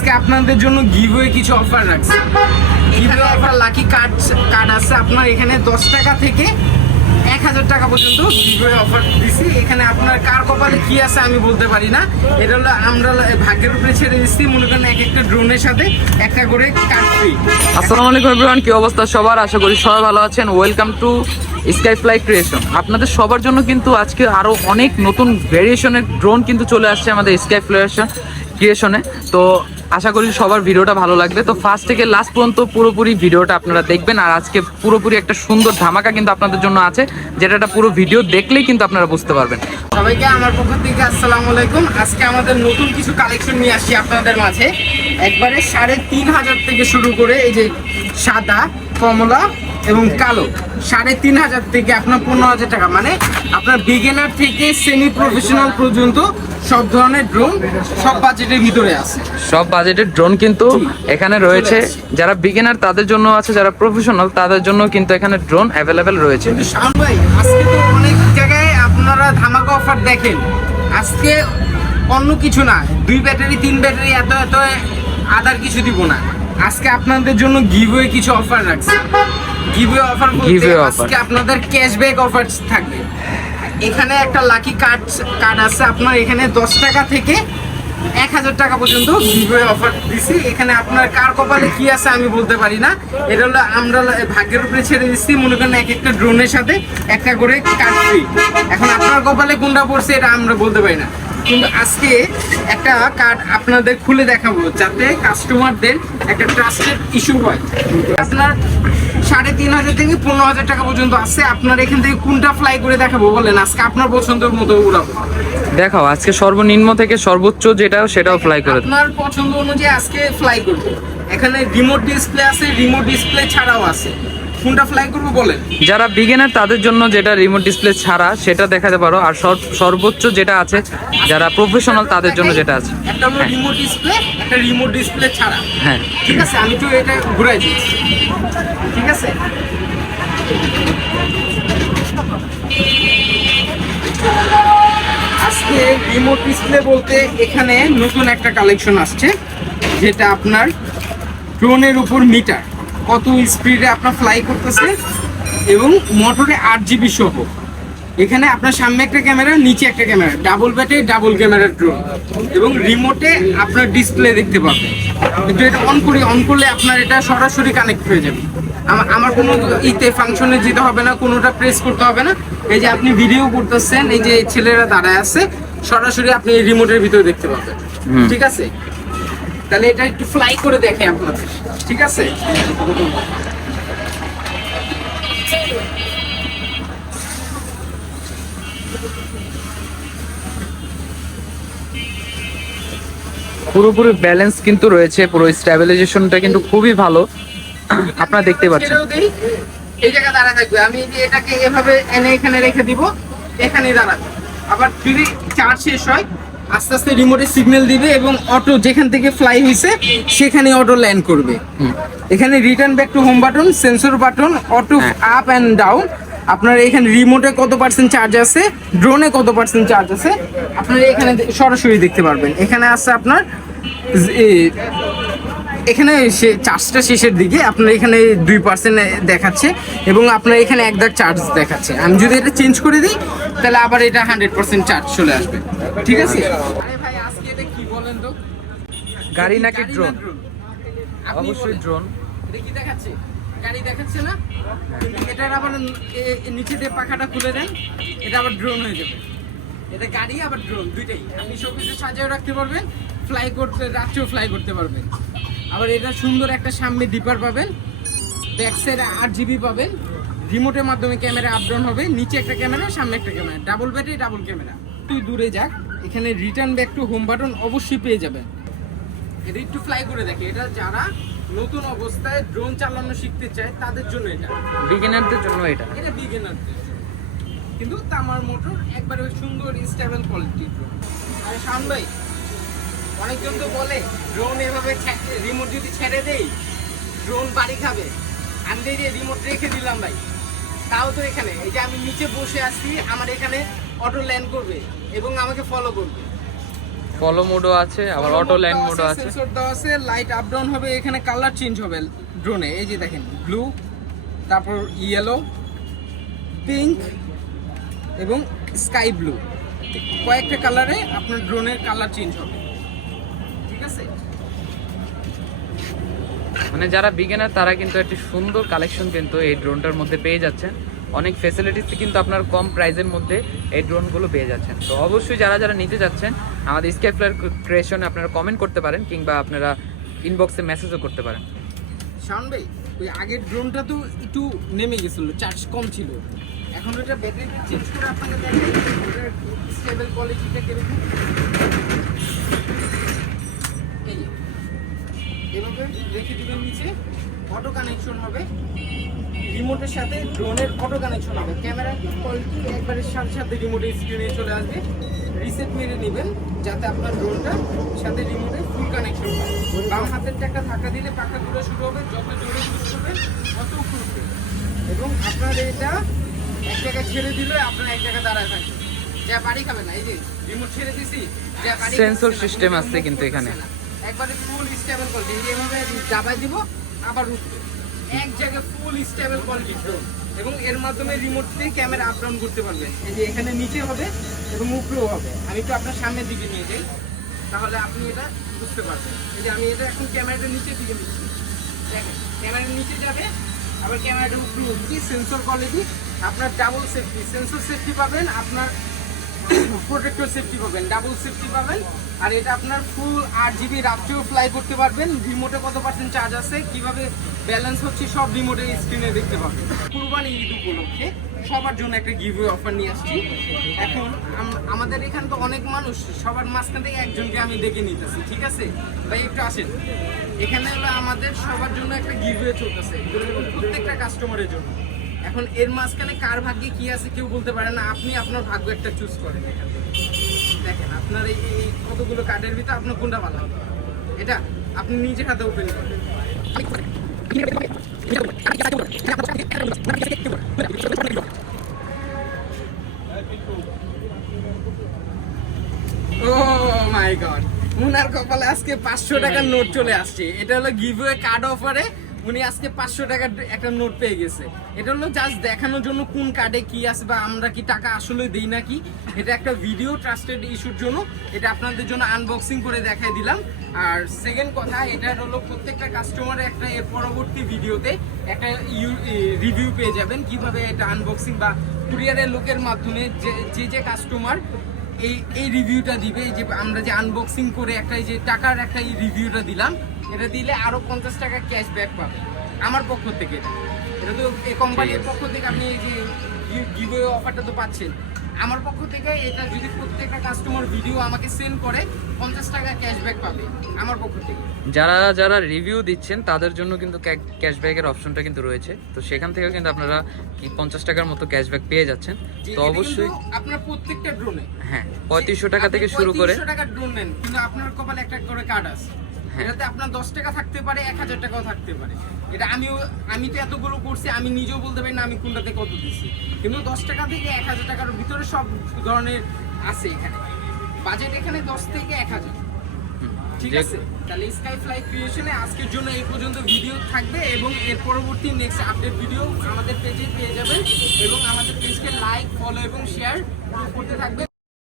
আজকে আপনাদের জন্য গিভওয়ে কিছু অফার রাখছি। গিভওয়ে অফার লাকি কার্ড আছে আপনার এখানে 10 টাকা থেকে 1000 টাকা পর্যন্ত গিভওয়ে অফার দিছি। এখানে আপনার কার কপালে কি আছে আমি বলতে পারি না, এটা হলো আমরা ভাগ্যের উপরে ছেড়ে দিচ্ছি। মনে করেন এক একটা ড্রোনের সাথে একটা করে কার্ড ফ্রি। আসসালামু আলাইকুম এভরিওয়ান, কি অবস্থা সবার? আশা করি সবাই ভালো আছেন। Welcome to sky fly creation. আপনাদের সবার জন্য কিন্তু আজকে আরো অনেক নতুন ভেরিয়েশনের ড্রোন কিন্তু চলে আসছে আমাদের স্কাই ক্রিয়েশনে। তো আশা করি সবার ভিডিওটা ভালো লাগবে। তো ফার্স্ট থেকে লাস্ট পর্যন্ত পুরোপুরি ভিডিওটা আপনারা দেখবেন। আর আজকে পুরোপুরি একটা সুন্দর ধামাকা কিন্তু আপনাদের জন্য আছে, যেটা পুরো ভিডিও দেখলেই কিন্তু আপনারা বুঝতে পারবেন। সবাইকে আমার পক্ষ থেকে আসসালামু আলাইকুম। আজকে আমাদের নতুন কিছু কালেকশন নিয়ে আসছি আপনাদের মাঝে। একবারে 3500 থেকে শুরু করে এই যে সাদা, কমলা এবং কালো, 3500 থেকে আপনার 15000 টাকা, মানে আপনার বিগিনার থেকে সেমি প্রফেশনাল পর্যন্ত সব ধরনের ড্রোন সব বাজেটের ভিতরে আছে। সব বাজেটের ড্রোন কিন্তু এখানে রয়েছে। যারা বিগিনার তাদের জন্য আছে, যারা প্রফেশনাল তাদের জন্য কিন্তু এখানে ড্রোন অ্যাভেলেবেল রয়েছে। শাওন ভাই, আজকে তো অনেক জায়গায় আপনারা ধামাকা অফার দেখেন, আজকে অন্য কিছু না, 2 ব্যাটারি 3 ব্যাটারি এত আদার কিছু দিব না। আজকে আপনাদের জন্য গিভওয়ে কিছু অফার রাখছি। গিভওয়ে অফার বলতে আজকে আপনাদের ক্যাশব্যাক অফার থাকবে। এখানে একটা লাকি কার্ড আছে আপনার এখানে 10 টাকা থেকে 1000 টাকা পর্যন্ত গিভওয়ে অফার দিছি। এখানে আপনার কার কপালে কি আছে আমি বলতে পারি না, এটা হলো আমরা ভাগ্যের উপরে ছেড়ে দিচ্ছি। মনে করেন এক একটা ড্রোনের সাথে একটা করে কার্ড ফ্রি। এখন আপনার কপালে কোনটা পড়ছে এটা আমরা বলতে পারি না, কিন্তু আজকে একটা কার্ড আপনাদের খুলে দেখাবো যাতে কাস্টমারদের একটা ট্রাস্টেড ইস্যু হয়। আপনার 3500 থেকে 15000 টাকা পর্যন্ত আছে। আপনার এখান থেকে কোনটা ফ্লাই করে দেখাবো বলেন, আজকে আপনার পছন্দের মতো উড়াবো। দেখাও আজকে সর্বনিম্ন থেকে সর্বোচ্চ সেটাও ফ্লাই করে আপনার পছন্দ অনুযায়ী আজকে ফ্লাই করব। এখানে রিমোট ডিসপ্লে আছে, রিমোট ডিসপ্লে ছাড়াও আছে। কোনটা ফ্লাই করবো বলেন? যারা বিগিনার তাদের জন্য যেটা রিমোট ডিসপ্লে ছাড়া সেটা দেখাতে পারো, আর সর্বোচ্চ যেটা আছে যারা প্রফেশনাল তাদের জন্য যেটা আছে। একটা হলো রিমোট ডিসপ্লে, একটা রিমোট ডিসপ্লে ছাড়া। হ্যাঁ ঠিক আছে, আমি তো এটা ঘুরাই দিচ্ছি। ঠিক আছে, আজকে রিমোট ডিসপ্লে বলতে এখানে নতুন একটা কালেকশন আসছে, যেটা আপনার ড্রোনের উপর মিটার কত স্পিডে আপনার ফ্লাই করতেছে এবং মোটরে 8GB সহ। এখানে আপনার সামনে একটা ক্যামেরা, নিচে একটা ক্যামেরা, ডাবল ব্যাটারি ডাবল ক্যামেরার ড্রোন, এবং রিমোটে আপনার ডিসপ্লে দেখতে পাবেন। কিন্তু এটা অন করলে আপনার এটা সরাসরি কানেক্ট হয়ে যাবে। আমার কোনো ফাংশনে যেতে হবে না, কোনোটা প্রেস করতে হবে না। এই যে আপনি ভিডিও করতেছেন, এই যে ছেলেরা দাঁড়ায় আছে, সরাসরি আপনি এই রিমোটের ভিতরে দেখতে পাবেন। ঠিক আছে, তাহলে এটা একটু ফ্লাই করে দেখে আপনাদের। ঠিক আছে, পুরোপুরি ব্যালেন্স কিন্তু রয়েছে, পুরো স্টেবিলাইজেশনটা কিন্তু খুবই ভালো, আপনারা দেখতে পাচ্ছেন। এই জায়গা দাঁড়া থাকবে, আমি এটাকে এভাবে এনে এখানে রেখে দিব, এখানেই দাঁড়াবে। আবার যদি চার্জ শেষ হয় আস্তে আস্তে রিমোটে সিগন্যাল দিবে এবং অটো যেখান থেকে ফ্লাই হয়েছে সেখানে অটো ল্যান্ড করবে। এখানে return back to home button, sensor button, auto up and down. আপনার এখানে রিমোটে কত পার্সেন্ট চার্জ আছে, ড্রোনে কত পার্সেন্ট চার্জ আছে আপনারা এখানে সরাসরি দেখতে পারবেন। এখানে আছে আপনার এখানে চার্জটা শেষের দিকে আপনার এখানে 2% দেখাচ্ছে এবং আপনার এখানে 1 দাগ চার্জ দেখাচ্ছে। আমি যদি এটা চেঞ্জ করে দিই তাহলে আবার এটা 100% চার্জ চলে আসবে। ঠিক আছে, আরে ভাই আজকে এটা কি বলেন তো, গাড়ি নাকি ড্রোন? আপনি অবশ্যই বলেন। ড্রোন। এটা কি দেখাচ্ছে? গাড়ি দেখাচ্ছে না? এটার আবার নিচে দিয়ে পাখাটা খুলে দেন, এটা আবার ড্রোন হয়ে যাবে। এটা গাড়ি আবার ড্রোন দুইটাই। আপনি সব কিছু সাজিয়ে রাখতে পারবেন, ফ্লাই করতে রাত্রেও ফ্লাই করতে পারবেন। আবার এটা সুন্দর একটা সামনে ডিপার পাবেন, ব্যাক সাইডে 8GB পাবেন, রিমোটের মাধ্যমে ক্যামেরা আপ ডাউন হবে, নিচে একটা ক্যামেরা সামনে একটা camera, double battery double camera. একটু দূরে যাক, এখানে return back to home button অবশ্যই পেয়ে যাবেন। এটা একটু ফ্লাই করে দেখে, এটা যারা নতুন অবস্থায় ড্রোন চালানো শিখতে চায় তাদের জন্য, এটা বিগিনারদের জন্য এটা বিগিনারদের জন্য। কিন্তু তামার মোটর একবারে সুন্দর স্টেবল কোয়ালিটির ড্রোন। আর শাওন ভাই, অনেকজন তো বলে ড্রোন এভাবে রিমোট যদি ছেড়ে দেই ড্রোন বাড়ি খাবে। আমি যে রিমোট রেখে দিলাম ভাই, তাও তো এখানে এই যে আমি নিচে বসে আছি, আমার এখানে অটো ল্যান্ড করবে এবং আমাকে ফলো করবে। ফলো মোডও আছে, আবার অটো লাইন মোডও আছে। সেন্সর দেওয়া আছে, লাইট আপ ডাউন হবে, এখানে কালার চেঞ্জ হবে ড্রোনে। এই যে দেখেন ব্লু, তারপর ইয়েলো, পিঙ্ক এবং স্কাই ব্লু, কয়েকটা কালারে আপনার ড্রোনের কালার চেঞ্জ হবে, ঠিক আছে? মানে যারা বিগিনার তারা কিন্তু একটি সুন্দর কালেকশন কিন্তু এই ড্রোনটার মধ্যে পেয়ে যাচ্ছেন। অনেক ফ্যাসিলিটিস কিন্তু আপনার কম প্রাইসের মধ্যে এই ড্রোনগুলো পেয়ে যাচ্ছেন। তো অবশ্যই যারা যারা নিতে যাচ্ছেন আমাদের স্কাই ফ্লাই ক্রিয়েশনে আপনারা কমেন্ট করতে পারেন, কিংবা আপনারা ইনবক্সে মেসেজও করতে পারেন। শাওন ভাই, ওই আগের ড্রোনটা তো একটু নেমে গেছিল, চার্জ কম ছিল, এখন ওটা ব্যাটারি চেঞ্জ করে আপনাকে দেখাই ওটার স্টেবল কোয়ালিটিটা কিরকম। এই এভাবে রেখে দিবেন নিচে, অটো কানেকশন হবে, রিমোটের সাথে ড্রোনের অটো কানেকশন হবে, ক্যামেরার কোয়ালিটি একবারে সাথে সাথে রিমোটের স্ক্রিনে চলে আসবে। রিসেট মেরে নেবেন যাতে আপনার ড্রোনটা সাথে রিমোটের ফুল কানেকশন হয়। বাম হাতের একটা ধাক্কা দিলে পাখা ঘুরে শুরু হবে, যত জোরে পুশ করবেন তত ঘুরবে, এবং আপনার এটা এক জায়গায় ছেড়ে দিলে আপনার এক জায়গায় দাঁড়ায় থাকবে, যা বাড়ি খাবে না। এই যে রিমোট ছেড়ে দিছি, যা বাড়ি সেন্সর সিস্টেম আছে কিন্তু এখানে, একবারে ফুল স্টেবল কোয়ালিটি, এইভাবে চাপাই দিব আবার উঠবে, এক জায়গায় ফুল স্টেবল কোয়ালিটি ড্রোন। এবং এর মাধ্যমে রিমোট দিয়ে ক্যামেরা আপ ডাউন করতে পারবেন। এই যে এখানে নিচে হবে এবং উপরেও হবে। আমি একটু আপনার সামনের দিকে নিয়ে যাই, তাহলে আপনি এটা বুঝতে পারবেন। এই যে আমি এটা এখন ক্যামেরাটা নিচের দিকে নিচ্ছি, দেখেন ক্যামেরার নিচে যাবে, আবার ক্যামেরাটা উপরে উঠছি। সেন্সর কোয়ালিটি আপনার ডাবল সেফটি, সেন্সর সেফটি পাবেন, আপনার প্রোটেক্টর সেফটি পাবেন, ডাবল সেফটি পাবেন। আর এটা আপনার ফুল 8GB রাত্রেও ফ্লাই করতে পারবেন। রিমোটে কত পার্সেন্ট চার্জ আছে, কিভাবে ব্যালেন্স হচ্ছে সব রিমোটের স্ক্রিনে দেখতে পাবেন। কুরবানি ঈদ উপলক্ষে সবার জন্য একটা গিভওয়ে অফার নিয়ে আসছি। এখন আমাদের এখানে তো অনেক মানুষ, সবার মাঝখান থেকে একজনকে আমি ডেকে নিতেছি, ঠিক আছে ভাই একটু আসেন। এখানে হলো আমাদের সবার জন্য একটা গিভওয়ে চলতেছে, প্রত্যেকটা কাস্টমারের জন্য। এখন এর মাঝখানে কার ভাগ্যে কি আছে কেউ বলতে পারে না, আপনি আপনার ভাগ্য একটা চুজ করেন। এখান থেকে দেখেন আপনার এই কতগুলো কার্ডের ভিতরে আপনার কোনটা ভালো হবে, এটা আপনি নিজের হাতে ওপেন করেন। ও মাই গড, উনার কপালে আজকে 500 টাকার নোট চলে আসছে। এটা হলো গিভওয়ে কার্ড অফারে উনি আজকে 500 টাকার একটা নোট পেয়ে গেছে। এটা হলো জাস্ট দেখানোর জন্য কোন কার্ডে কি আছে বা আমরা কি টাকা আসলে দেই নাকি, এটা একটা ভিডিও ট্রাস্টেড ইস্যুর জন্য এটা আপনাদের জন্য আনবক্সিং করে দেখাই দিলাম। আর সেকেন্ড কথা, এটা হলো প্রত্যেকটা কাস্টমারের একটা এর পরবর্তী ভিডিওতে একটা রিভিউ পেয়ে যাবেন কিভাবে এটা আনবক্সিং বা কুরিয়ারের লোকের মাধ্যমে যে কাস্টমার এই রিভিউটা দিবে, যে আমরা যে আনবক্সিং করে একটা এই যে টাকার একটা এই রিভিউটা দিলাম, এটা দিলে আরো 50 টাকা ক্যাশব্যাক পাবেন আমার পক্ষ থেকে। এটা তো এই কোম্পানির পক্ষ থেকে আপনি এই যে গিভওয়ে অফারটা তো পাচ্ছেন আমার পক্ষ থেকে। এটা যদি প্রত্যেকটা কাস্টমার ভিডিও আমাকে সেন্ড করে 50 টাকা ক্যাশব্যাক পাবে আমার পক্ষ থেকে। যারা যারা রিভিউ দিচ্ছেন তাদের জন্য কিন্তু ক্যাশব্যাকের অপশনটা কিন্তু রয়েছে, তো সেখান থেকে কিন্তু আপনারা কি 50 টাকার মতো ক্যাশব্যাক পেয়ে যাচ্ছেন। তো অবশ্যই আপনার প্রত্যেকটা ড্রোনে, হ্যাঁ 3500 টাকা থেকে শুরু করে 3500 টাকার ড্রোন নেন, কিন্তু আপনার কপালে একটা করে কার্ড আছে, এটাতে আপনার 10 টাকা থাকতে পারে, 1000 টাকাও থাকতে পারে। এটা আমি তো এতগুলো করছি, আমি নিজেও বলতে পারি না আমি কোনটাতে কত দিচ্ছি, কিন্তু 10 টাকা থেকে 1000 টাকার ভিতরে সব ধরনের আছে এখানে। বাজেট এখানে 10 থেকে 1000, ঠিক আছে? তাহলে স্কাই ফ্লাই ক্রিয়েশনে আজকের জন্য এই পর্যন্ত ভিডিও থাকবে, এবং এর পরবর্তী নেক্সট আপডেট ভিডিও আমাদের পেজে পেয়ে যাবেন, এবং আমাদের পেজকে লাইক, ফলো এবং শেয়ার করতে থাকবেন।